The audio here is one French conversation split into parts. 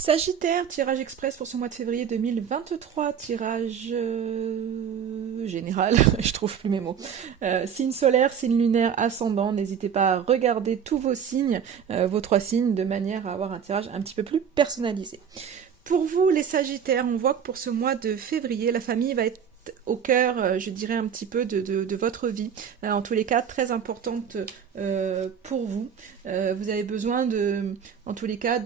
Sagittaire, tirage express pour ce mois de février 2023, tirage général, je trouve plus mes mots. Signe solaire, signe lunaire, ascendant, n'hésitez pas à regarder tous vos signes, vos trois signes, de manière à avoir un tirage un petit peu plus personnalisé. Pour vous, les Sagittaires, on voit que pour ce mois de février, la famille va être au cœur, je dirais, un petit peu de votre vie. En tous les cas, très importante pour vous. Vous avez besoin en tous les cas,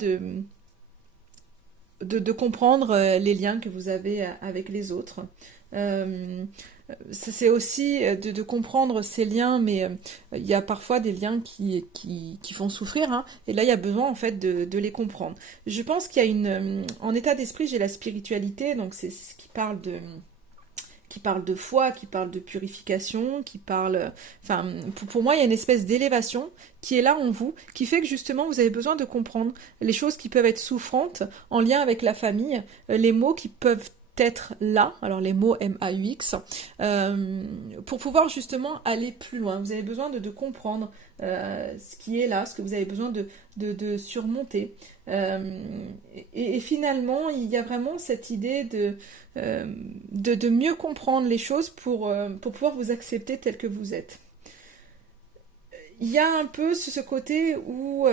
de comprendre les liens que vous avez avec les autres. C'est aussi de comprendre ces liens, mais il y a parfois des liens qui font souffrir, hein, et là il y a besoin en fait de les comprendre. Je pense qu'il y a en état d'esprit, j'ai la spiritualité, donc c'est ce qui parle de foi, qui parle de purification, qui parle... Enfin, pour moi, il y a une espèce d'élévation qui est là en vous, qui fait que justement, vous avez besoin de comprendre les choses qui peuvent être souffrantes en lien avec la famille, les mots qui peuvent être là, alors les mots M-A-U-X, pour pouvoir justement aller plus loin. Vous avez besoin de comprendre ce qui est là, ce que vous avez besoin de surmonter. Et finalement, il y a vraiment cette idée de mieux comprendre les choses pour pouvoir vous accepter tel que vous êtes. Il y a un peu ce côté où...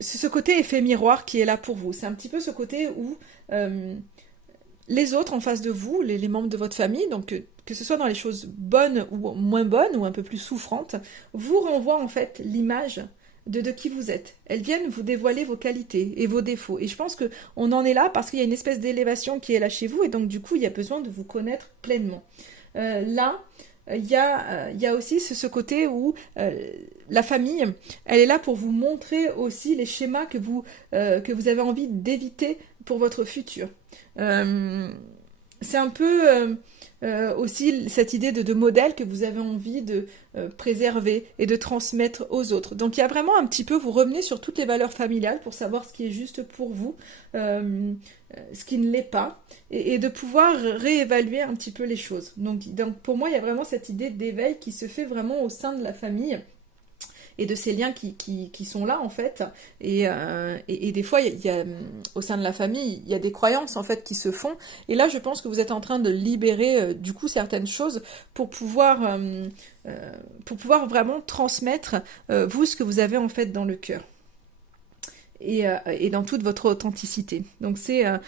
c'est ce côté effet miroir qui est là pour vous. C'est un petit peu ce côté où les autres en face de vous, les membres de votre famille, donc que ce soit dans les choses bonnes ou moins bonnes ou un peu plus souffrantes, vous renvoient en fait l'image de qui vous êtes. Elles viennent vous dévoiler vos qualités et vos défauts. Et je pense qu'on en est là parce qu'il y a une espèce d'élévation qui est là chez vous et donc du coup il y a besoin de vous connaître pleinement. Là, il y a aussi ce côté où la famille, elle est là pour vous montrer aussi les schémas que vous avez envie d'éviter pour votre futur. C'est un peu aussi cette idée de modèle que vous avez envie de préserver et de transmettre aux autres. Donc il y a vraiment un petit peu, vous revenez sur toutes les valeurs familiales pour savoir ce qui est juste pour vous, ce qui ne l'est pas, et de pouvoir réévaluer un petit peu les choses. Donc pour moi, il y a vraiment cette idée d'éveil qui se fait vraiment au sein de la famille et de ces liens qui sont là en fait. Et des fois, au sein de la famille, il y a des croyances en fait qui se font. Et là, je pense que vous êtes en train de libérer du coup certaines choses pour pouvoir vraiment transmettre vous ce que vous avez en fait dans le cœur. Et dans toute votre authenticité. Donc ce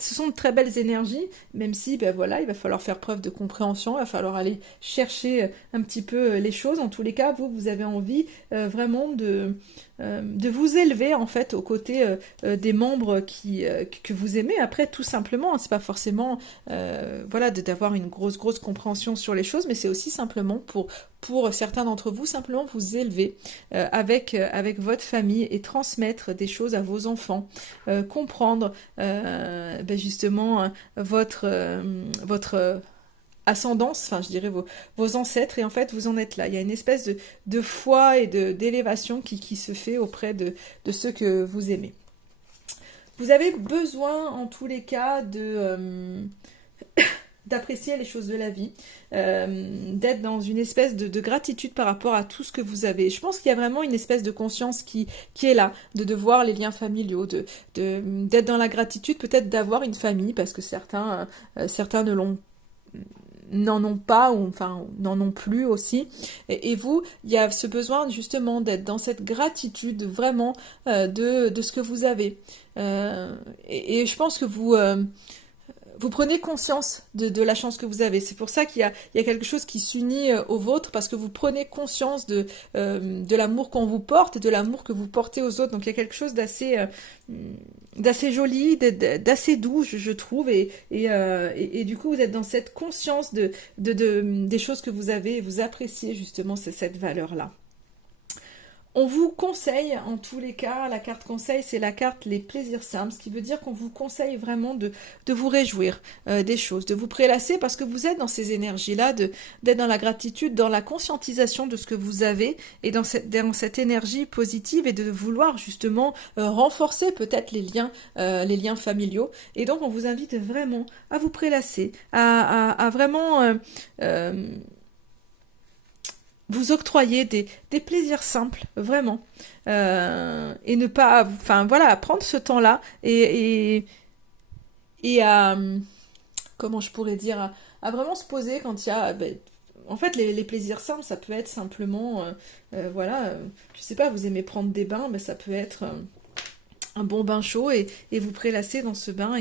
sont de très belles énergies, même si ben voilà, il va falloir faire preuve de compréhension, il va falloir aller chercher un petit peu les choses. En tous les cas, vous avez envie vraiment de vous élever en fait aux côtés des membres que vous aimez. Après, tout simplement, hein, c'est pas forcément voilà d'avoir une grosse compréhension sur les choses, mais c'est aussi simplement pour certains d'entre vous, simplement vous élever avec votre famille et transmettre des choses à vos enfants, comprendre ben justement votre ascendance, enfin je dirais vos ancêtres, et en fait vous en êtes là. Il y a une espèce de foi et d'élévation qui se fait auprès de ceux que vous aimez. Vous avez besoin en tous les cas d'apprécier les choses de la vie, d'être dans une espèce de gratitude par rapport à tout ce que vous avez. Je pense qu'il y a vraiment une espèce de conscience qui est là, de voir les liens familiaux, d'être dans la gratitude, peut-être d'avoir une famille, parce que certains n'en ont pas, ou enfin n'en ont plus aussi. Et vous, il y a ce besoin justement d'être dans cette gratitude vraiment de ce que vous avez. Et je pense que vous prenez conscience de la chance que vous avez. C'est pour ça qu'il y a quelque chose qui s'unit au vôtre, parce que vous prenez conscience de l'amour qu'on vous porte, de l'amour que vous portez aux autres. Donc il y a quelque chose d'assez joli, d'assez doux, je trouve. Et du coup, vous êtes dans cette conscience des choses que vous avez, et vous appréciez justement cette valeur-là. On vous conseille, en tous les cas, la carte conseil, c'est la carte les plaisirs simples, ce qui veut dire qu'on vous conseille vraiment de vous réjouir des choses, de vous prélasser, parce que vous êtes dans ces énergies-là, d'être dans la gratitude, dans la conscientisation de ce que vous avez, et dans cette énergie positive, et de vouloir justement renforcer peut-être les liens familiaux. Et donc on vous invite vraiment à vous prélasser, à vraiment... vous octroyer des plaisirs simples, vraiment. Et ne pas, enfin voilà, prendre ce temps-là et à, comment je pourrais dire, à vraiment se poser quand il y a, ben, en fait, les plaisirs simples, ça peut être simplement, voilà, je sais pas, vous aimez prendre des bains, mais ça peut être un bon bain chaud et vous prélasser dans ce bain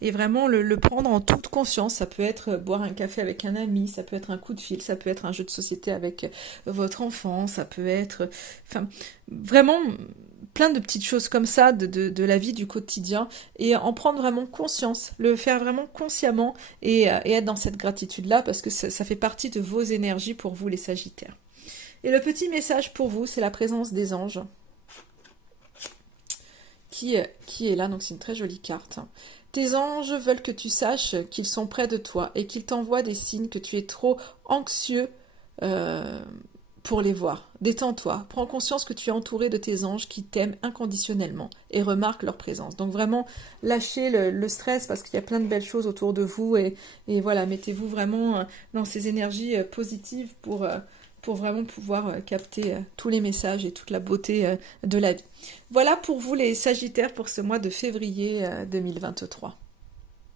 et vraiment le prendre en toute conscience. Ça peut être boire un café avec un ami, ça peut être un coup de fil, ça peut être un jeu de société avec votre enfant, ça peut être, enfin, vraiment plein de petites choses comme ça de la vie du quotidien et en prendre vraiment conscience, le faire vraiment consciemment et être dans cette gratitude-là parce que ça fait partie de vos énergies pour vous les Sagittaires. Et le petit message pour vous, c'est la présence des anges qui est là, donc c'est une très jolie carte. Tes anges veulent que tu saches qu'ils sont près de toi et qu'ils t'envoient des signes que tu es trop anxieux pour les voir. Détends-toi, prends conscience que tu es entouré de tes anges qui t'aiment inconditionnellement et remarque leur présence. Donc vraiment, lâchez le stress parce qu'il y a plein de belles choses autour de vous et voilà, mettez-vous vraiment dans ces énergies positives pour vraiment pouvoir capter tous les messages et toute la beauté de la vie. Voilà pour vous les Sagittaires pour ce mois de février 2023.